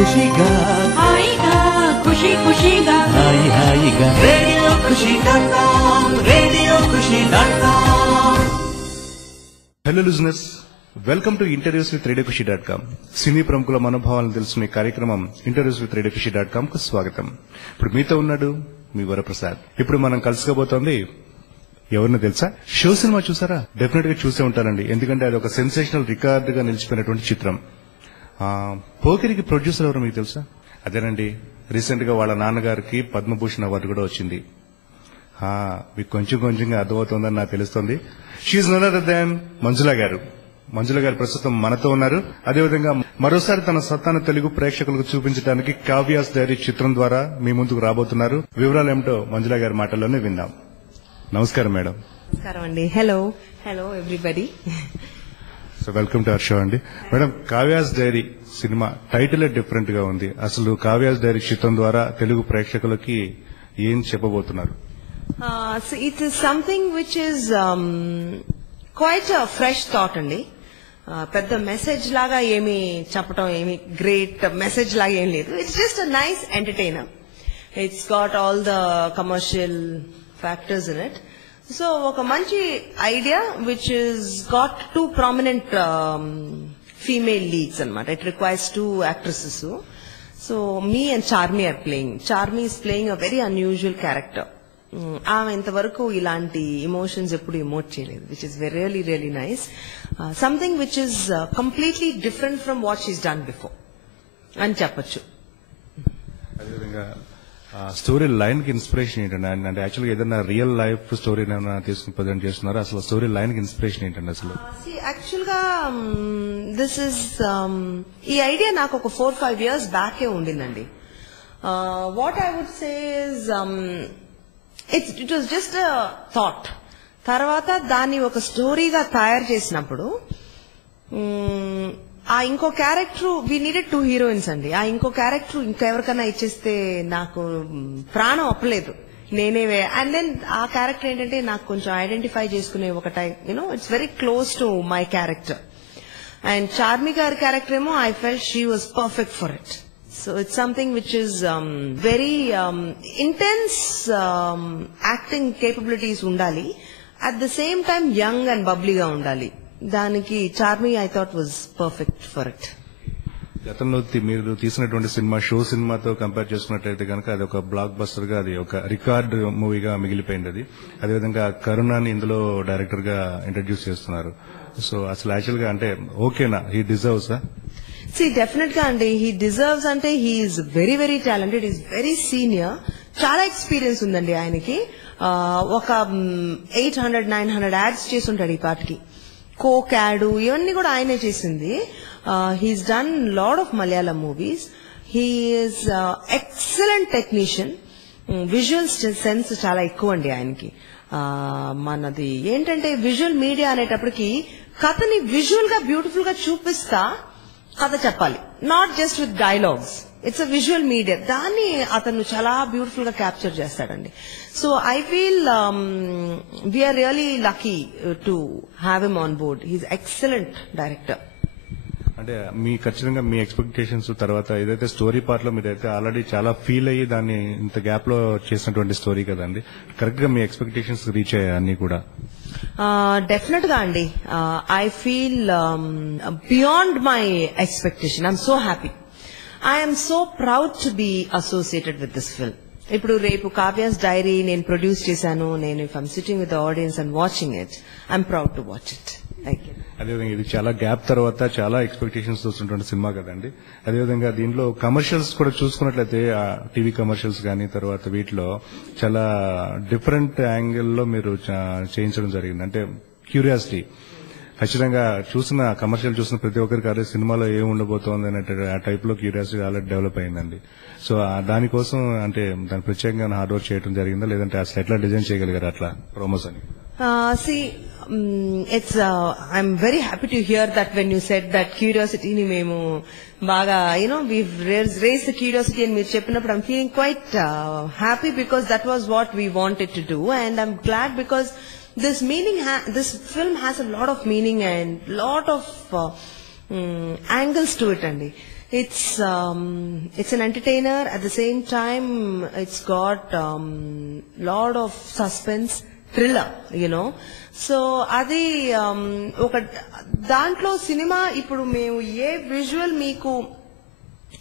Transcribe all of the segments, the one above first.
ఖుషిగా హాయిగా ఖుషి ఖుషిగా హాయి హాయిగా రేడియో ఖుషి.com రేడియో ఖుషి.com. Hello listeners, welcome to interviews with radio ఖుషి.com. సినీ ప్రముఖుల మనోభావాలను తెలుసుకునే కార్యక్రమం ఇంటర్వ్యూస్ విత్ రేడియో ఖుషి.com కు స్వాగతం. ఇప్పుడు మీతో ఉన్నాడు మీ వరప్రసాద్. ఇప్పుడు మనం కలుసుకోబోతోంది ఎవరిని తెలుసా? షో సినిమా చూసారా? డెఫినెట్ గా చూసే ఉంటారండి, ఎందుకంటే అది ఒక సెన్సేషనల్ రికార్డ్ గా నిలిచిపోయినటువంటి చిత్రం. పోకిరికి ప్రొడ్యూసర్ ఎవరు మీకు తెలుసా? అదేనండి, రీసెంట్ గా వాళ్ళ నాన్నగారికి పద్మభూషణ్ అవార్డు కూడా వచ్చింది. మీకు కొంచెం కొంచెంగా అర్థమవుతోందని నాకు తెలుస్తోంది. షీఈ్ నన్ అదర్ దాన్ మంజుల గారు. మంజుల గారు ప్రస్తుతం మనతో ఉన్నారు. అదేవిధంగా మరోసారి తన సత్తాను తెలుగు ప్రేక్షకులకు చూపించడానికి కావ్యాస్ డైరీ చిత్రం ద్వారా మీ ముందుకు రాబోతున్నారు. వివరాలు ఏమిటో మంజుల గారి మాటల్లోనే విందాం. నమస్కారం మేడం. నమస్కారం అండి. Hello hello everybody. So welcome to our show అండి. Madam, Kavya's diary cinema title different గా ఉంది. అసలు కావ్యాస్ డైరీ చిత్రం ద్వారా తెలుగు ప్రేక్షకులకి ఏం చెప్పబోతున్నారు? It is something which is quite fresh thought అండి. పెద్ద మెసేజ్ లాగా ఏమి చెప్పడం, ఏమి గ్రేట్ మెసేజ్ లాగా ఏం లేదు. It's just a nice entertainer. It's got all the commercial factors in it. So ఒక మంచి idea which is got two prominent female leads అనమాట. It requires two actresses. So me and Charmi are playing. Charmi is playing a very unusual character. ఆమె ఇంతవరకు ఇలాంటి emotions ఎప్పుడు emote చేయలేదు, which is really really nice. Something which is completely different from what she's done before అని చెప్పొచ్చు. అదేవిధంగా story line కి inspiration ఏంటండి? అంటే యాక్చువల్గా ఏదైనా రియల్ లైఫ్ స్టోరీ తీసుకుని ప్రజెంట్ చేస్తున్నారు. అసలు స్టోరీ లైన్ కి ఇన్స్పిరేషన్ ఏంటండి అసలు? యాక్చువల్ గా దిస్ ఇస్ ఈ ఐడియా నాకు ఒక 4-5 years బ్యాకే ఉండిందండి. What I would say is it was just a thought. తర్వాత దాన్ని ఒక స్టోరీగా తయారు చేసినప్పుడు ఆ ఇంకో క్యారెక్టర్, వీ నీడెడ్ 2 heroines అండి. ఆ ఇంకో క్యారెక్టర్ ఇంకెవరికైనా ఇచ్చేస్తే నాకు ప్రాణం అప్పలేదు, నేనే. అండ్ దెన్ ఆ క్యారెక్టర్ ఏంటంటే నాకు కొంచెం ఐడెంటిఫై చేసుకునే ఒక type, it's very close to my character. And Charmi గారి క్యారెక్టర్ ఏమో I felt she was perfect for it. So it's something which is very intense acting capabilities ఉండాలి. At the same time young and బబ్లీగా ఉండాలి. దానికి Charmi I thought was perfect for it. గతంలో మీరు తీసినటువంటి cinema show సినిమాతో compare చేసుకున్నట్లయితే కనుక అది ఒక బ్లాక్ బస్టర్ గా, అది ఒక రికార్డ్ మూవీగా మిగిలిపోయింది. అది అదేవిధంగా కరుణాని ఇందులో డైరెక్టర్ గా ఇంట్రడ్యూస్ చేస్తున్నారు. సో అసలు యాక్చువల్ గా అంటే ఓకేనా? He deserves? డెఫినెట్ గా అండి, హీ డిజర్వ్స్. అంటే he's very very talented, is very senior, చాలా ఎక్స్పీరియన్స్ ఉందండి ఆయనకి. ఒక 800-900 యాడ్స్ చేసి ఉంటాడు ఈ పాటికి. కోక్ యాడ్ ఇవన్నీ కూడా ఆయనే చేసింది. He's done lot of Malayalam movies. He's excellent technician. Visual sense చాలా ఎక్కువ అండి ఆయనకి. మనది ఏంటంటే విజువల్ మీడియా అనేటప్పటికి కథని విజువల్ గా బ్యూటిఫుల్ గా చూపిస్తా కథ చెప్పాలి, not just with dialogues. It's a visual media, దాన్ని అతను చాలా బ్యూటిఫుల్ గా క్యాప్చర్ చేస్తాడండి. So I feel we are really lucky to have him on board. He's excellent director. అంటే మీ ఖచ్చితంగా మీ ఎక్స్పెక్టేషన్స్ తర్వాత ఏదైతే స్టోరీ పార్ట్ లో మీరైతే ఆల్రెడీ చాలా ఫీల్ అయ్యి దాన్ని ఇంత గ్యాప్ లో చేసినటువంటి స్టోరీ కదండి, కరెక్ట్ గా మీ ఎక్స్పెక్టేషన్స్ రీచ్ అయ్యాయి అన్ని కూడా? డెఫినెట్ గా అండి. I feel beyond my expectation. I'm so happy. I'm so proud to be associated with this film. ఇప్పుడు రేపు కావ్యాస్ డైరీ నేను ప్రొడ్యూస్ చేశాను. నేను if I'm sitting with audience and watching it, I'm proud to watch it. Thank you. అదేవిధంగా ఇది చాలా gap తర్వాత చాలా ఎక్స్పెక్టేషన్స్ వస్తున్నటువంటి సినిమా కదండి. అదేవిధంగా దీనిలో కమర్షియల్స్ కూడా చూసుకున్నట్లయితే టీవీ కమర్షియల్స్ కానీ తర్వాత వీటిలో చాలా డిఫరెంట్ యాంగిల్లో మీరు చేయించడం జరిగింది. అంటే క్యూరియాసిటీ, ఖచ్చితంగా చూసిన కమర్షియల్ చూసిన ప్రతి ఒక్కరికి అదే సినిమాలో ఏం ఉండబోతోంది అనే ఆ టైప్ లో క్యూరియాసిటీ ఆల్రెడీ డెవలప్ అయిందండి. సో దానికోసం అంటే దాని ప్రత్యేకంగా హార్డ్ వర్క్ చేయడం జరిగిందా, లేదంటే అసలు ఎట్లా డిజైన్ చేయగలిగారు అట్లా ప్రోమోస్ అని? I'm very happy to hear that when you said that curiosity ni memu baga, we've raised the curiosity and meer cheppinappudu I'm feeling quite happy because that was what we wanted to do, and I'm glad because this film has a lot of meaning and lot of angles to it andi. It's an entertainer. At the same time, it's got lot of suspense, thriller, so అది ఒక దాంట్లో cinema ఇప్పుడు మేము ఏ visual మీకు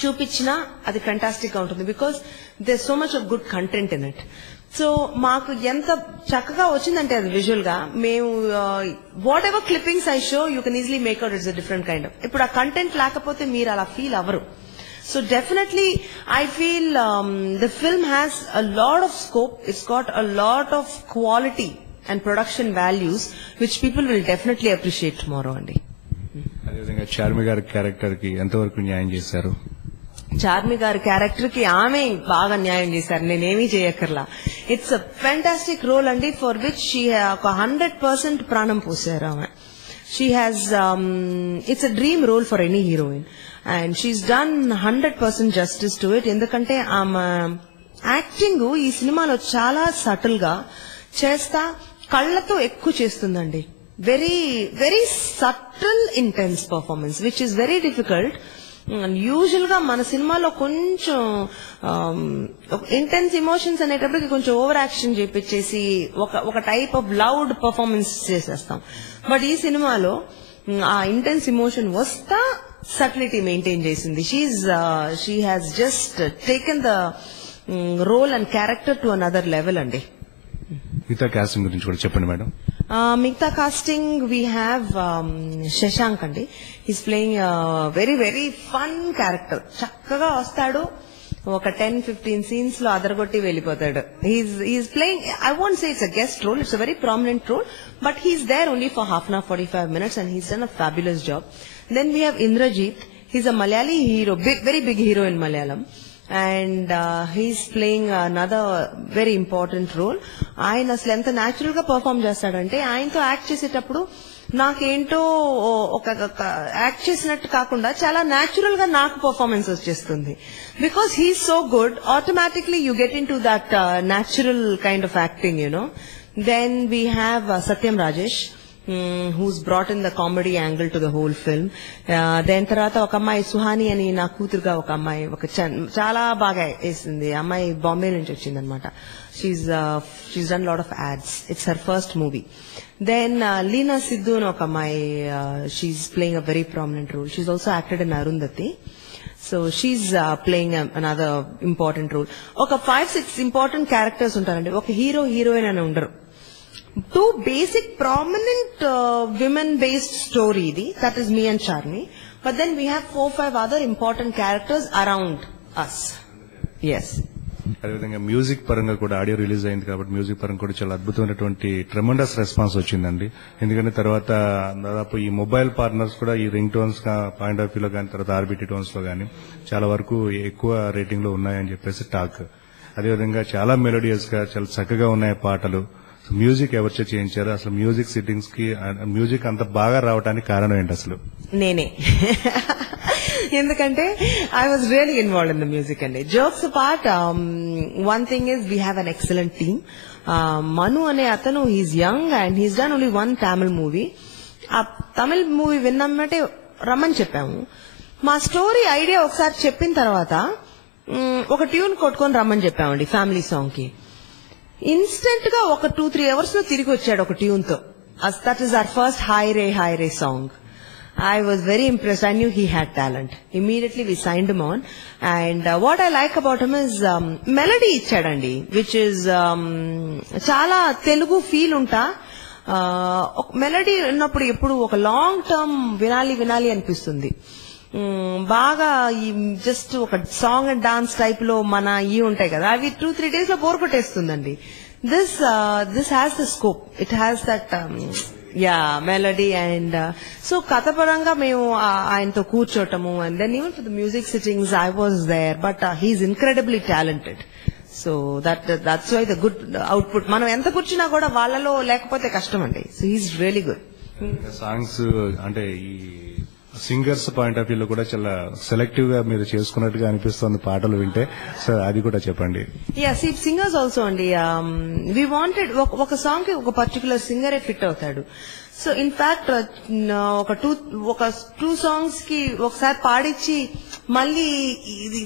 చూపించినా అది fantastic గా ఉంటుంది because there so much of good content in it. So మాకు ఎంత చక్కగా వచ్చిందంటే అది విజువల్ గా మేము whatever clippings I show you can easily make out it's a different kind of. ఇప్పుడు ఆ కంటెంట్ లేకపోతే మీరు అలా ఫీల్ అవ్వరు. So definitely I feel the film has a lot of scope. It's got a lot of quality and production values which people will definitely appreciate tomorrow అండి. అదేవిధంగా చార్మి గారి character కి ఎంతవరకు న్యాయం చేశారు? చార్మి గారి క్యారెక్టర్ కి ఆమె బాగా న్యాయం చేశారు, నేనేమీ చేయక్కర్లా. ఇట్స్ అ ఫెంటాస్టిక్ రోల్ అండి ఫర్ విచ్ షీ ఒక 100% ప్రాణం పోసారు ఆమె. She has, it's a dream role for any heroine and she's done 100% justice to it. ఎందుకంటే ఆమె యాక్టింగ్ ఈ సినిమాలో చాలా సటిల్ గా చేస్తా కళ్ళతో ఎక్కువ చేస్తుందండి. Very very subtle intense performance which is very difficult. Usual గా మన సినిమాలో కొంచెం ఇంటెన్స్ ఇమోషన్స్ అనేటప్పటికి కొంచెం ఓవర్ యాక్షన్ చేపించేసి ఒక టైప్ ఆఫ్ లౌడ్ పర్ఫార్మెన్స్ చేసేస్తాం. బట్ ఈ సినిమాలో ఆ ఇంటెన్స్ ఇమోషన్ వస్తా సటిలిటీ మెయింటైన్ చేసింది. She has just taken the role and character to another level అండి. మిగతా కాస్టింగ్ గురించి కూడా చెప్పండి మేడం. మిగతా కాస్టింగ్ వీ హ్యావ్ శశాంక్ అండి. He's playing very very fun character. చక్కగా వస్తాడు, ఒక 10-15 సీన్స్ లో అదరగొట్టి వెళ్ళిపోతాడు. He's playing, I won't say it's a guest role, it's a very prominent role, but he's there only for half an hour 45 minutes and he's done a fabulous job. Then we have Indrajit. He's a Malayali hero, very big hero in Malayalam. And he's playing another very important role. ఆయన అసలు ఎంత natural గా perform చేస్తాడంటే ఆయనతో act చేసేటప్పుడు నాకేంటో ఒక act చేసినట్టు కాకుండా చాలా న్యాచురల్ గా నాకు పర్ఫార్మెన్స్ వచ్చేస్తుంది. Because he's so good, automatically you get into that natural kind of acting, Then we have Satyam Rajesh, who's brought in the comedy angle to the whole film. Then తర్వాత ఒక అమ్మాయి సుహాని అని నా కూతురుగా ఒక అమ్మాయి చాలా బాగా వేసింది. అమ్మాయి బాంబే నుంచి వచ్చింది అనమాట. She's done a lot of ads. It's her first movie. Then Leena Sidhu అని ఒక అమ్మాయి, she's playing a very prominent role. She's also acted in Arundhati. So she's playing another important role. ఒక 5-6 important characters ఉంటారండి. ఒక hero heroine అని ఉండరు. 2 basic prominent women based story idi, that is me and Charmi, but then we have 4-5 other important characters around us. Yes. అదేవిధంగా music పరంగా కూడా audio release అయింది కాబట్టి మ్యూజిక్ పరంగా కూడా చాలా అద్భుతమైనటువంటి ట్రెమండస్ రెస్పాన్స్ వచ్చిందండి. ఎందుకంటే తర్వాత దాదాపు ఈ మొబైల్ పార్ట్నర్స్ కూడా ఈ రింగ్ టోన్స్ పాయింట్ ఆఫ్ వ్యూలో కానీ తర్వాత ఆర్బిటీ టోన్స్ లో కానీ చాలా వరకు ఎక్కువ రేటింగ్ లో ఉన్నాయని చెప్పేసి టాక్. అదేవిధంగా చాలా మెలోడియస్ గా చాలా చక్కగా ఉన్నాయి పాటలు. మ్యూజిక్ ఎవరిచే చేయించారు? అసలు మ్యూజిక్ సిట్టింగ్స్ కి మ్యూజిక్ అంత బాగా రావడానికి కారణం ఏంటి అసలు? నేనే. ఎందుకంటే I was really involved in the music అండి. Jokes apart, one thing is we have an excellent team. Manu అనే అతను, he's young and he's done only 1 Tamil movie. ఆ తమిళ్ మూవీ విన్నామంటే రమ్మని చెప్పాము. మా స్టోరీ ఐడియా ఒకసారి చెప్పిన తర్వాత ఒక ట్యూన్ కొట్టుకొని రమ్మని చెప్పామండి ఫ్యామిలీ సాంగ్ కి. ఇన్స్టెంట్ గా ఒక 2-3 hours లో తిరిగి వచ్చాడు ఒక ట్యూన్ తో. That is our first high ray song. I was very impressed. I knew he had talent. Immediately we signed him on. And what I like about him is melody ichadandi, which is chala Telugu feel unta. Melody ఉన్నప్పుడు ఎప్పుడు ఒక long term వినాలి అనిపిస్తుంది. బాగా just ఒక song and dance type లో మన ఇవి ఉంటాయి కదా, అవి 2-3 days లో బోర్ కొట్టేస్తుందండి. This has the scope, it has that melody. And so కథ పరంగా మేము ఆయనతో కూర్చోటము, and then even for the music sittings I was there, but he's incredibly talented. So that's why the good output. మనం ఎంత కూర్చున్నా కూడా వాళ్ళలో లేకపోతే కష్టం అండి. So he's really good. Songs అంటే ఈ సింగర్స్ పాయింట్ ఆఫ్ వ్యూలో కూడా చాలా సెలెక్టివ్ గా మీరు చేసుకున్నట్టుగా అనిపిస్తుంది పాటలు వింటే. సార్ అది కూడా చెప్పండి. సింగర్స్ ఆల్సో అండి. వి వాంటెడ్ ఒక సాంగ్ కి ఒక పర్టికులర్ సింగరే ఫిట్ అవుతాడు. సో ఇన్ఫాక్ట్ ఒక టూ సాంగ్స్ కి ఒకసారి పాడించి మళ్ళీ ఇది